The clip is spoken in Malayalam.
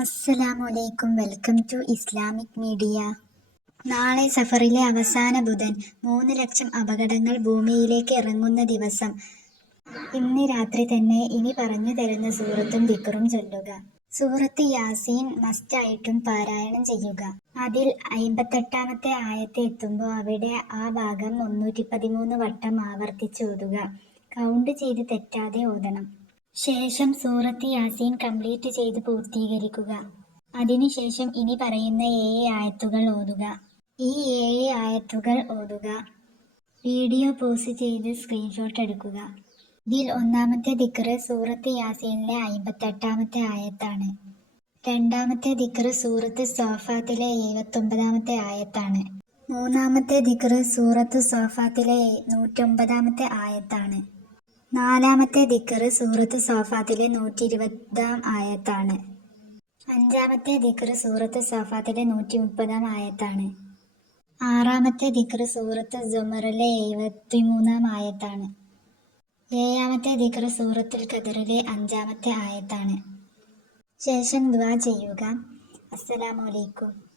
അസ്സലാമു അലൈക്കും വെൽക്കം ടു ഇസ്ലാമിക് മീഡിയ. നാളെ സഫറിലെ അവസാന ബുധൻ മൂന്ന് ലക്ഷം അപകടങ്ങൾ ഭൂമിയിലേക്ക് ഇറങ്ങുന്ന ദിവസം. ഇന്ന് രാത്രി തന്നെ ഇനി പറഞ്ഞു തരുന്ന സൂറത്തും ദിക്കറും ചൊല്ലുക. സൂറത്ത് യാസീൻ മസ്റ്റായിട്ടും പാരായണം ചെയ്യുക. അതിൽ അയിമ്പത്തെട്ടാമത്തെ ആയത്തെ എത്തുമ്പോൾ അവിടെ ആ ഭാഗം മുന്നൂറ്റി പതിമൂന്ന് വട്ടം ആവർത്തിച്ച് ഓതുക. കൗണ്ട് ചെയ്ത് തെറ്റാതെ ഓതണം. ശേഷം സൂറത്ത് യാസീൻ കംപ്ലീറ്റ് ചെയ്ത് പൂർത്തീകരിക്കുക. അതിനുശേഷം ഇനി പറയുന്ന ഏഴ് ആയത്തുകൾ ഓതുക. ഈ ഏഴ് ആയത്തുകൾ ഓതുക. വീഡിയോ പോസ് ചെയ്ത് സ്ക്രീൻഷോട്ട് എടുക്കുക. ഇതിൽ ഒന്നാമത്തെ ദിക്കർ സൂറത്ത് യാസീനിലെ അയിമ്പത്തെട്ടാമത്തെ ആയത്താണ്. രണ്ടാമത്തെ ദിക്കർ സൂറത്ത് സോഫാത്തിലെ എഴുപത്തൊമ്പതാമത്തെ ആയത്താണ്. മൂന്നാമത്തെ ദിക്കർ സൂറത്ത് സോഫാത്തിലെ നൂറ്റൊമ്പതാമത്തെ ആയത്താണ്. നാലാമത്തെ ദിക്കറ് സൂറത്ത് സോഫാത്തിലെ നൂറ്റി ഇരുപതാം ആയത്താണ്. അഞ്ചാമത്തെ ദിക്കറ് സൂറത്ത് സോഫാത്തിലെ നൂറ്റി മുപ്പതാം ആയത്താണ്. ആറാമത്തെ ദിക്കറ് സൂറത്ത് ജുമറിലെ എഴുപത്തി മൂന്നാം ആയത്താണ്. ഏഴാമത്തെ ദിക്കറ് സൂറത്തുൽ ഖദറിലെ അഞ്ചാമത്തെ ആയത്താണ്. ശേഷം ദുആ ചെയ്യുക. അസ്സലാമു അലൈക്കും.